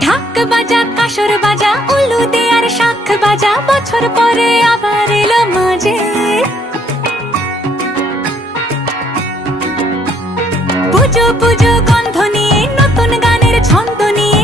ঢাক বাজা কাসর বাজা উলু দে আর শাখ বাজা, বছর পরে আবার এলো মাঝে। পুজো পুজো গন্ধ নিয়ে নতুন গানের ছন্দ নিয়ে